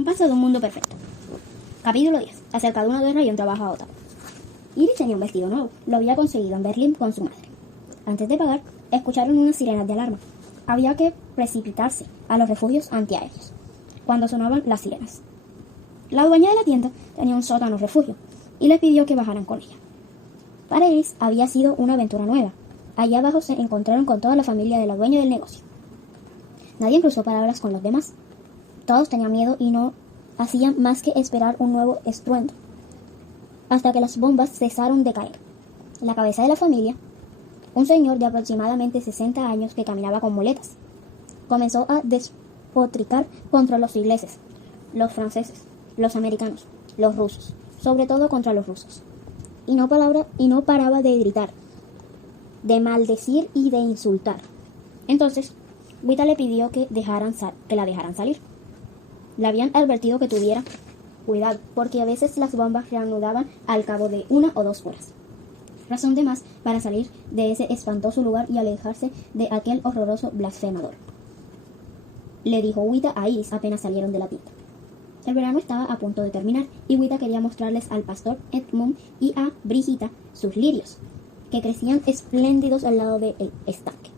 Un paso de un mundo perfecto. Capítulo 10. Acerca de una guerra y un trabajo agotado. Iris tenía un vestido nuevo. Lo había conseguido en Berlín con su madre. Antes de pagar, escucharon unas sirenas de alarma. Había que precipitarse a los refugios antiaéreos cuando sonaban las sirenas. La dueña de la tienda tenía un sótano refugio y les pidió que bajaran con ella. Para Iris había sido una aventura nueva. Allá abajo se encontraron con toda la familia de la dueña del negocio. Nadie cruzó palabras con los demás. Todos tenían miedo y no hacían más que esperar un nuevo estruendo, hasta que las bombas cesaron de caer. En la cabeza de la familia, un señor de aproximadamente 60 años que caminaba con muletas, comenzó a despotricar contra los ingleses, los franceses, los americanos, los rusos, sobre todo contra los rusos. Y no paraba de gritar, de maldecir y de insultar. Entonces, Wita le pidió que la dejaran salir. Le habían advertido que tuviera cuidado, porque a veces las bombas reanudaban al cabo de 1 o 2 horas. Razón de más para salir de ese espantoso lugar y alejarse de aquel horroroso blasfemador, le dijo Wita a Iris apenas salieron de la tienda. El verano estaba a punto de terminar y Wita quería mostrarles al pastor Edmund y a Brigitta sus lirios, que crecían espléndidos al lado del estanque.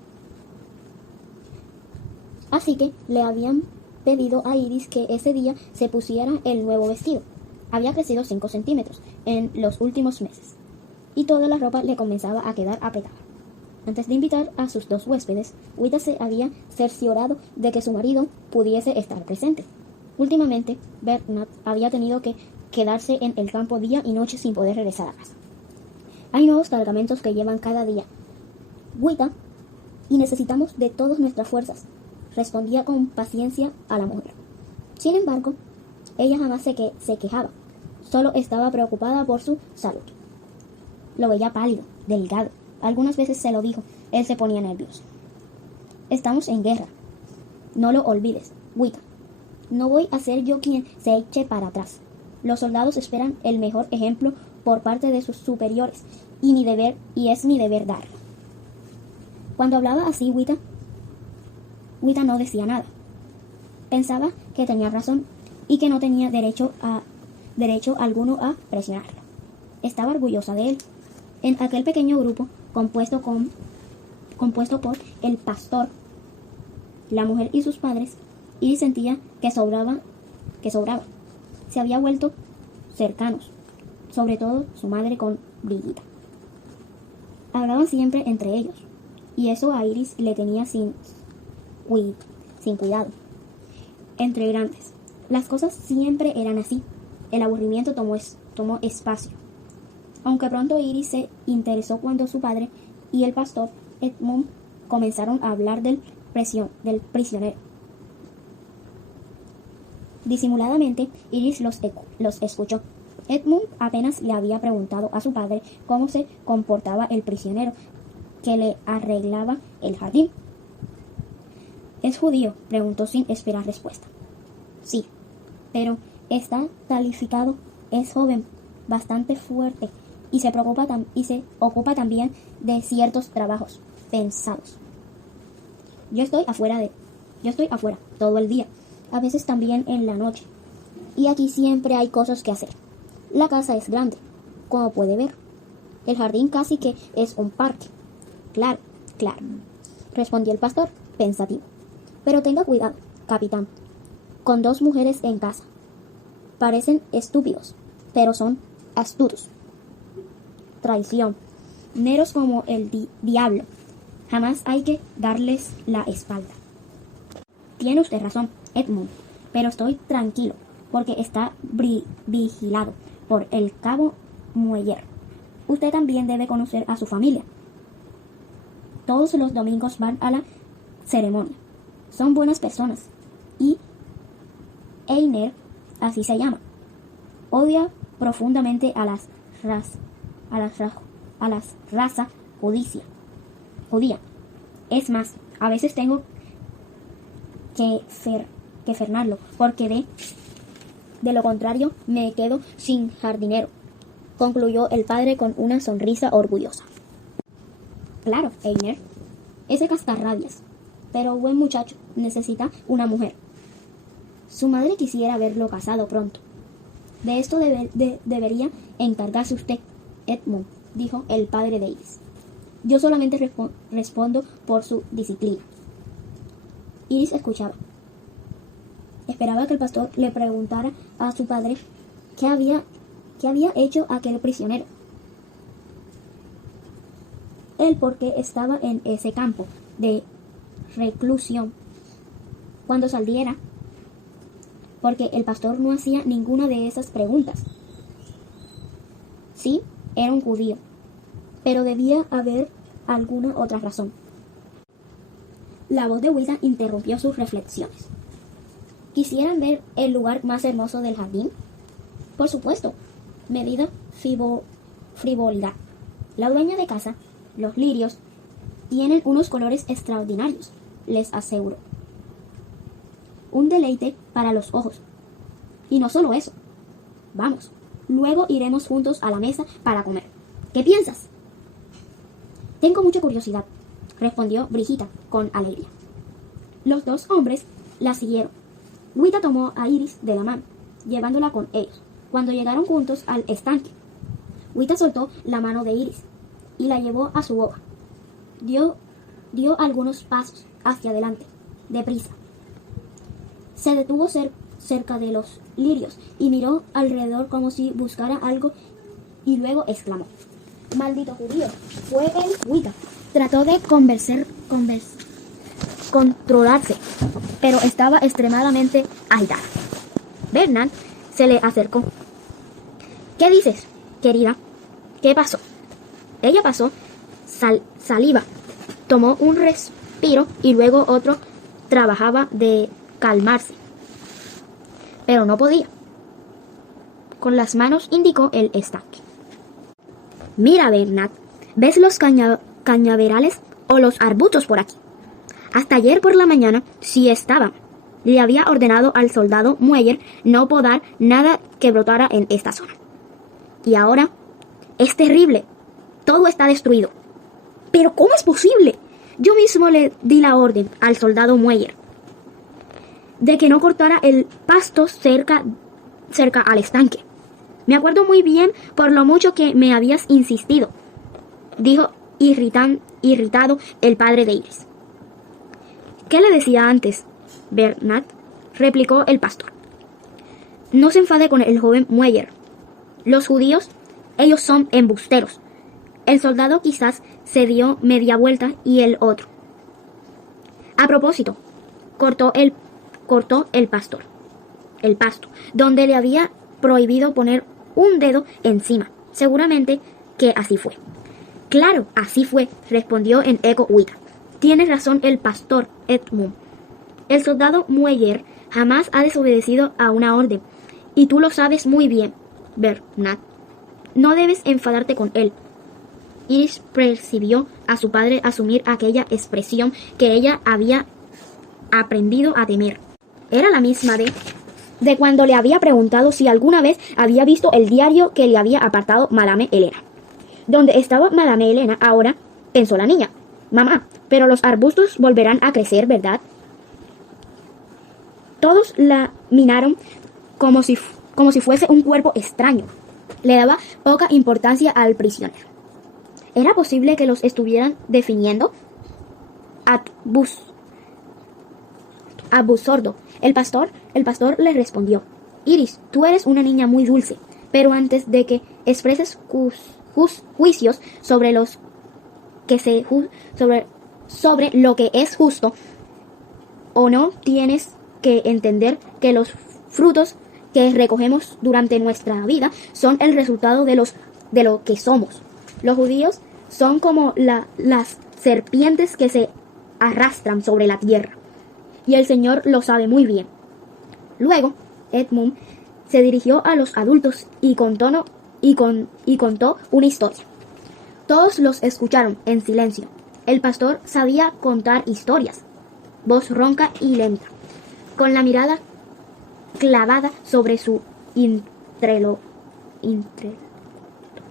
Así que le habían pedido a Iris que ese día se pusiera el nuevo vestido. Había crecido 5 centímetros en los últimos meses y toda la ropa le comenzaba a quedar apretada. Antes de invitar a sus 2 huéspedes, Wita se había cerciorado de que su marido pudiese estar presente. Últimamente, Bernard había tenido que quedarse en el campo día y noche sin poder regresar a casa. Hay nuevos cargamentos que llevan cada día, Wita, y necesitamos de todas nuestras fuerzas, respondía con paciencia a la mujer. Sin embargo, ella jamás se quejaba, solo estaba preocupada por su salud. Lo veía pálido, delgado. Algunas veces se lo dijo, él se ponía nervioso. Estamos en guerra. No lo olvides, Wita. No voy a ser yo quien se eche para atrás. Los soldados esperan el mejor ejemplo por parte de sus superiores y es mi deber darlo. Cuando hablaba así, Wita no decía nada. Pensaba que tenía razón y que no tenía derecho alguno a presionarlo. Estaba orgullosa de él. En aquel pequeño grupo compuesto por el pastor, la mujer y sus padres, Iris sentía que sobraba. Se había vuelto cercanos, sobre todo su madre con Brigitta. Hablaban siempre entre ellos, y eso a Iris le tenía sin cuidado. Entre grandes, las cosas siempre eran así. El aburrimiento tomó espacio. Aunque pronto Iris se interesó cuando su padre y el pastor Edmund comenzaron a hablar del prisionero. Disimuladamente, Iris los escuchó. Edmund apenas le había preguntado a su padre cómo se comportaba el prisionero que le arreglaba el jardín. ¿Es judío?, preguntó sin esperar respuesta. Sí, pero está calificado, es joven, bastante fuerte y se ocupa también de ciertos trabajos pensados. Yo estoy afuera todo el día, a veces también en la noche, y aquí siempre hay cosas que hacer. La casa es grande, como puede ver. El jardín casi que es un parque. Claro, respondió el pastor, pensativo. Pero tenga cuidado, capitán, con 2 mujeres en casa. Parecen estúpidos, pero son astutos. Traición. Neros como el diablo. Jamás hay que darles la espalda. Tiene usted razón, Edmund, pero estoy tranquilo, porque está vigilado por el cabo Mueller. Usted también debe conocer a su familia. Todos los domingos van a la ceremonia. Son buenas personas. Y Einer, así se llama, odia profundamente a la raza judía. Es más, a veces tengo que frenarlo, porque de lo contrario me quedo sin jardinero, concluyó el padre con una sonrisa orgullosa. Claro, Einer, ese cascarrabias, pero buen muchacho, necesita una mujer. Su madre quisiera verlo casado pronto. De esto debería encargarse usted, Edmund, dijo el padre de Iris. Yo solamente respondo por su disciplina. Iris escuchaba. Esperaba que el pastor le preguntara a su padre qué había hecho aquel prisionero. El por qué estaba en ese campo de reclusión cuando saliera, porque el pastor no hacía ninguna de esas preguntas. Sí, era un judío, pero debía haber alguna otra razón. La voz de Wicca interrumpió sus reflexiones. ¿Quisieran ver el lugar más hermoso del jardín? Por supuesto, medida frivolidad. La dueña de casa, los lirios, tienen unos colores extraordinarios, les aseguro. Un deleite para los ojos. Y no solo eso. Vamos, luego iremos juntos a la mesa para comer. ¿Qué piensas? Tengo mucha curiosidad, respondió Brigida con alegría. Los dos hombres la siguieron. Wicca tomó a Iris de la mano, llevándola con ellos. Cuando llegaron juntos al estanque, Wicca soltó la mano de Iris y la llevó a su boca. Dio algunos pasos hacia adelante, deprisa. Se detuvo cerca de los lirios y miró alrededor como si buscara algo y luego exclamó: «Maldito judío, fue él, Wicca». Trató de controlarse, pero estaba extremadamente agitada. Bernard se le acercó. «¿Qué dices, querida? ¿Qué pasó?» Ella pasó saliva, tomó un respiro y luego otro. Trabajaba de calmarse, pero no podía. Con las manos indicó el estanque. «Mira, Bernard, ¿ves los cañaverales o los arbustos por aquí? Hasta ayer por la mañana sí estaban. Le había ordenado al soldado Mueller no podar nada que brotara en esta zona. Y ahora es terrible. Todo está destruido». «¿Pero cómo es posible? Yo mismo le di la orden al soldado Mueller de que no cortara el pasto cerca al estanque. Me acuerdo muy bien por lo mucho que me habías insistido», dijo irritado el padre de Iris. «¿Qué le decía antes, Bernard?», replicó el pastor. «No se enfade con el joven Mueller. Los judíos, ellos son embusteros. El soldado quizás se dio media vuelta y el otro. A propósito, cortó el pasto, donde le había prohibido poner un dedo encima. Seguramente que así fue». «Claro, así fue», respondió en eco Wicca. «Tiene razón el pastor Edmund. El soldado Mueller jamás ha desobedecido a una orden, y tú lo sabes muy bien, Bernard. No debes enfadarte con él». Iris percibió a su padre asumir aquella expresión que ella había aprendido a temer. Era la misma de cuando le había preguntado si alguna vez había visto el diario que le había apartado Madame Helena. «¿Dónde estaba Madame Helena ahora?», pensó la niña. «Mamá, pero los arbustos volverán a crecer, ¿verdad?». Todos la miraron como si fuese un cuerpo extraño. Le daba poca importancia al prisionero. ¿Era posible que los estuvieran definiendo? Absurdo. El pastor le respondió: «Iris, tú eres una niña muy dulce, pero antes de que expreses juicios sobre lo que es justo o no, tienes que entender que los frutos que recogemos durante nuestra vida son el resultado de lo que somos. Los judíos son como las serpientes que se arrastran sobre la tierra, y el Señor lo sabe muy bien». Luego, Edmund se dirigió a los adultos y contó una historia. Todos los escucharon en silencio. El pastor sabía contar historias, voz ronca y lenta, con la mirada clavada sobre su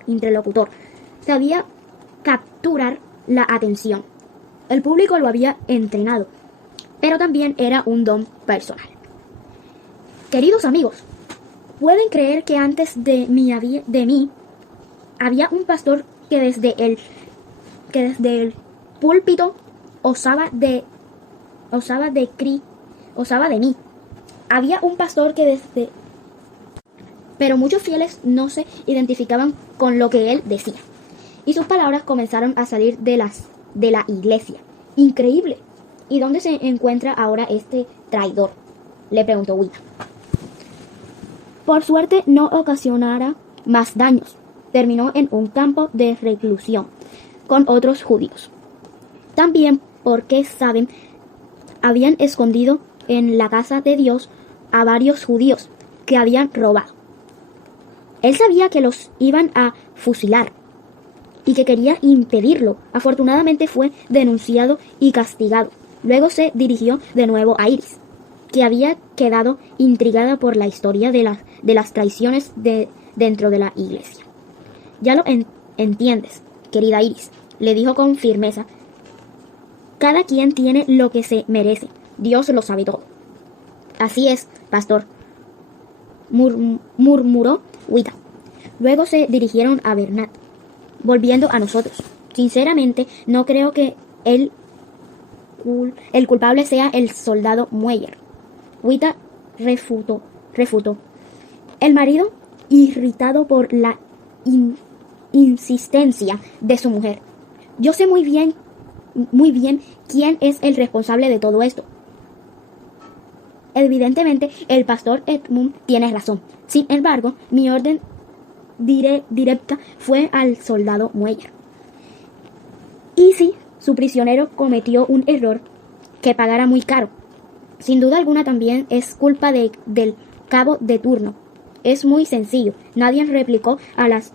interlocutor. Sabía capturar la atención. El público lo había entrenado, pero también era un don personal. Queridos amigos, ¿pueden creer que antes de mí había un pastor que desde el púlpito osaba de mí? Había un pastor pero muchos fieles no se identificaban con lo que él decía, y sus palabras comenzaron a salir de la iglesia. Increíble. ¿Y dónde se encuentra ahora este traidor?, le preguntó Wita. Por suerte no ocasionara más daños. Terminó en un campo de reclusión con otros judíos. También porque saben, habían escondido en la casa de Dios a varios judíos que habían robado. Él sabía que los iban a fusilar y que quería impedirlo. Afortunadamente fue denunciado y castigado. Luego se dirigió de nuevo a Iris, que había quedado intrigada por la historia de las traiciones dentro de la iglesia. Ya lo entiendes, querida Iris, le dijo con firmeza. Cada quien tiene lo que se merece. Dios lo sabe todo. Así es, pastor, murmuró Wita. Luego se dirigieron a Bernat, volviendo a nosotros. Sinceramente, no creo que el culpable sea el soldado Mueller. Wita refutó. El marido, irritado por la insistencia de su mujer. Yo sé muy bien quién es el responsable de todo esto. Evidentemente, el pastor Edmund tiene razón. Sin embargo, mi orden directa fue al soldado Mueller. Y si su prisionero cometió un error, que pagara muy caro. Sin duda alguna también es culpa del cabo de turno. Es muy sencillo. Nadie replicó a las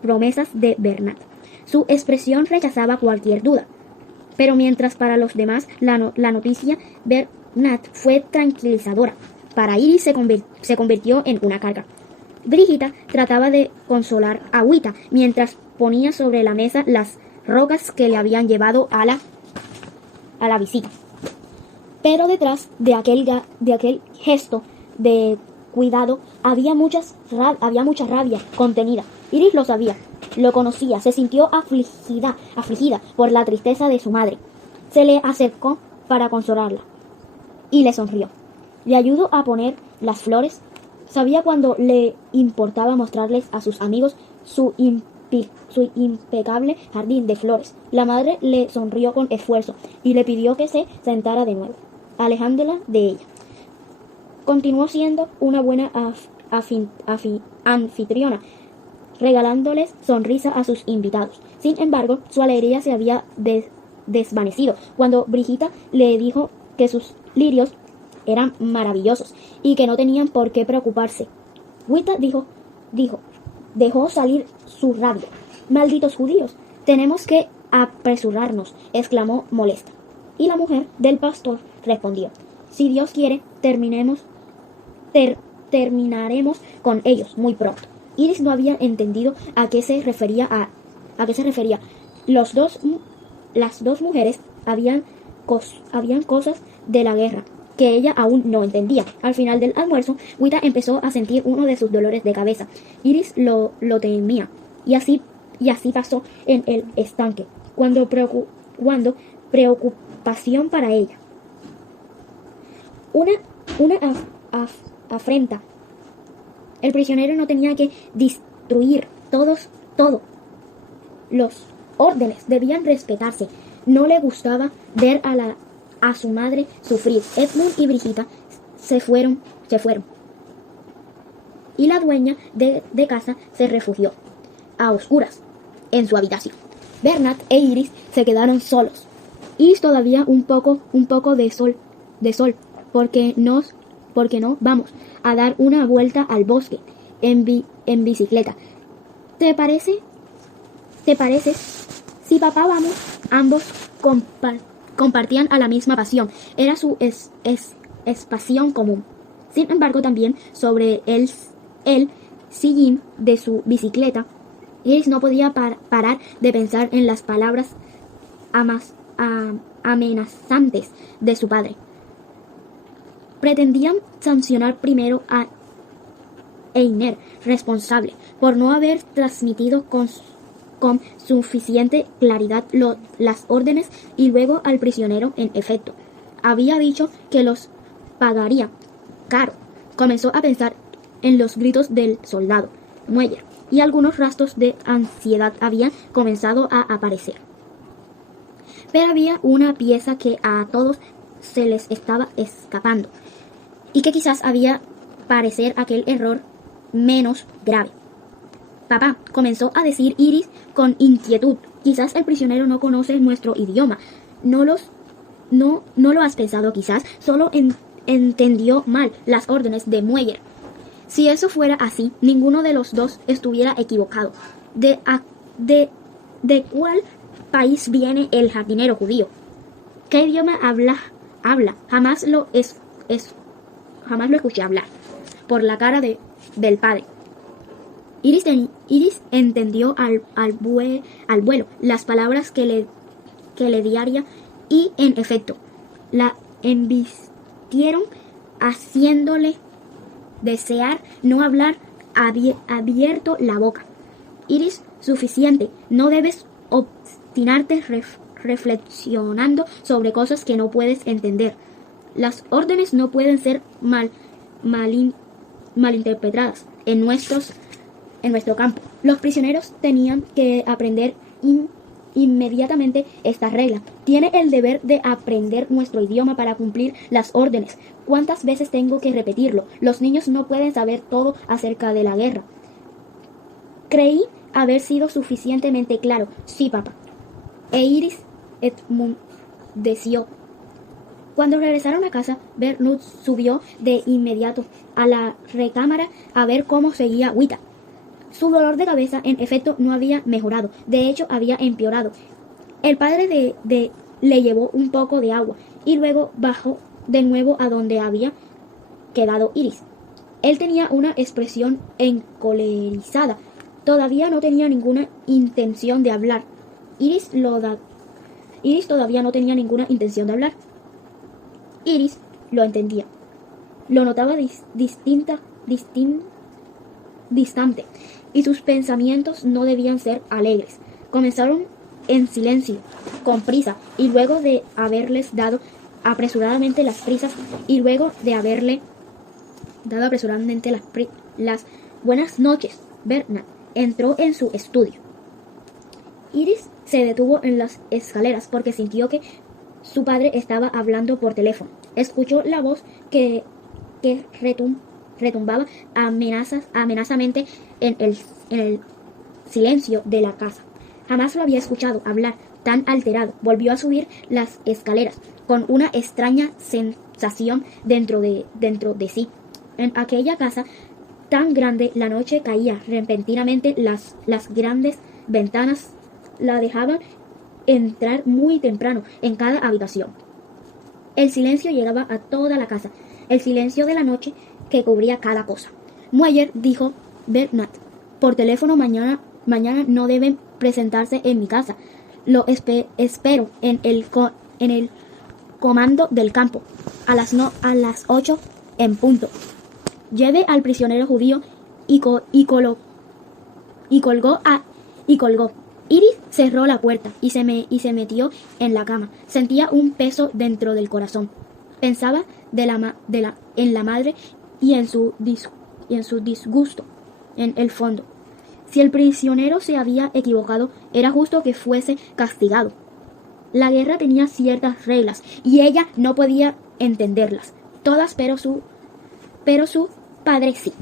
promesas de Bernat. Su expresión rechazaba cualquier duda. Pero mientras para los demás la noticia Bernat fue tranquilizadora, para Iris se convirtió en una carga. Brigida trataba de consolar a Wita mientras ponía sobre la mesa las rocas que le habían llevado a la visita. Pero detrás de aquel gesto de cuidado había mucha rabia contenida. Iris lo sabía, lo conocía, se sintió afligida por la tristeza de su madre. Se le acercó para consolarla y le sonrió. Le ayudó a poner las flores. Sabía cuando le importaba mostrarles a sus amigos su impecable jardín de flores. La madre le sonrió con esfuerzo y le pidió que se sentara de nuevo, alejándola de ella. Continuó siendo una buena anfitriona, regalándoles sonrisa a sus invitados. Sin embargo, su alegría se había desvanecido cuando Brigida le dijo que sus lirios eran maravillosos y que no tenían por qué preocuparse. Wita dejó salir su rabia. «Malditos judíos, tenemos que apresurarnos», exclamó molesta. Y la mujer del pastor respondió: «Si Dios quiere, terminaremos con ellos muy pronto». Iris no había entendido a qué se refería. Las dos mujeres habían cosas de la guerra que ella aún no entendía. Al final del almuerzo, Wita empezó a sentir uno de sus dolores de cabeza. Iris lo temía, y así pasó en el estanque, cuando preocupación para ella. Una afrenta. El prisionero no tenía que destruir todo. Los órdenes debían respetarse. No le gustaba ver a su madre sufrir. Edmund y Brigida se fueron. Y la dueña de casa se refugió, a oscuras, en su habitación. Bernat e Iris se quedaron solos. Iris todavía un poco de sol. ¿Por qué no vamos a dar una vuelta al bosque en bicicleta? ¿Te parece? Si papá vamos, ambos compartían a la misma pasión. Era su pasión común. Sin embargo, también sobre el sillín de su bicicleta, Iris no podía parar de pensar en las palabras amenazantes de su padre. Pretendían sancionar primero a Einer, responsable, por no haber transmitido con suficiente claridad las órdenes, y luego al prisionero. En efecto, había dicho que los pagaría caro. Comenzó a pensar en los gritos del soldado Mueller, y algunos rastros de ansiedad habían comenzado a aparecer. Pero había una pieza que a todos se les estaba escapando, y que quizás había parecer aquel error menos grave. Papá, comenzó a decir Iris con inquietud, quizás el prisionero no conoce nuestro idioma. No lo has pensado quizás, solo entendió mal las órdenes de Mueller. Si eso fuera así, ninguno de los dos estuviera equivocado. ¿De cuál país viene el jardinero judío? ¿Qué idioma habla? Jamás lo escuché hablar. Por la cara del padre. Iris entendió al vuelo las palabras que le diaria, y en efecto la embistieron, haciéndole desear no hablar abierto la boca. Iris, suficiente, no debes obstinarte reflexionando sobre cosas que no puedes entender. Las órdenes no pueden ser malinterpretadas en nuestro campo. Los prisioneros tenían que aprender inmediatamente esta regla. Tiene el deber de aprender nuestro idioma para cumplir las órdenes. ¿Cuántas veces tengo que repetirlo? Los niños no pueden saber todo acerca de la guerra. Creí haber sido suficientemente claro. Sí, papá. E Iris enmudeció. Cuando regresaron a casa, Bernard subió de inmediato a la recámara a ver cómo seguía Wita. Su dolor de cabeza, en efecto, no había mejorado. De hecho, había empeorado. El padre le llevó un poco de agua y luego bajó de nuevo a donde había quedado Iris. Él tenía una expresión encolerizada. Todavía no tenía ninguna intención de hablar. Iris todavía no tenía ninguna intención de hablar. Iris lo entendía. Lo notaba distante, y sus pensamientos no debían ser alegres. Comenzaron en silencio, con prisa, y luego de haberles dado apresuradamente las prisas, y luego de haberle dado apresuradamente las buenas noches, Bernard entró en su estudio. Iris se detuvo en las escaleras porque sintió que su padre estaba hablando por teléfono. Escuchó la voz que retumbaba amenazamente en el silencio de la casa. Jamás lo había escuchado hablar tan alterado. Volvió a subir las escaleras con una extraña sensación dentro de sí. En aquella casa tan grande, la noche caía repentinamente. Las grandes ventanas la dejaban entrar muy temprano en cada habitación. El silencio llegaba a toda la casa, el silencio de la noche que cubría cada cosa. Mueller, dijo Bernard por teléfono, mañana no deben presentarse en mi casa. Lo espero en el comando del campo a las 8 en punto. Lleve al prisionero judío y colgó. Iris cerró la puerta y se metió en la cama. Sentía un peso dentro del corazón. Pensaba en la madre y en su disgusto en el fondo. Si el prisionero se había equivocado, era justo que fuese castigado. La guerra tenía ciertas reglas y ella no podía entenderlas todas, pero su padre sí.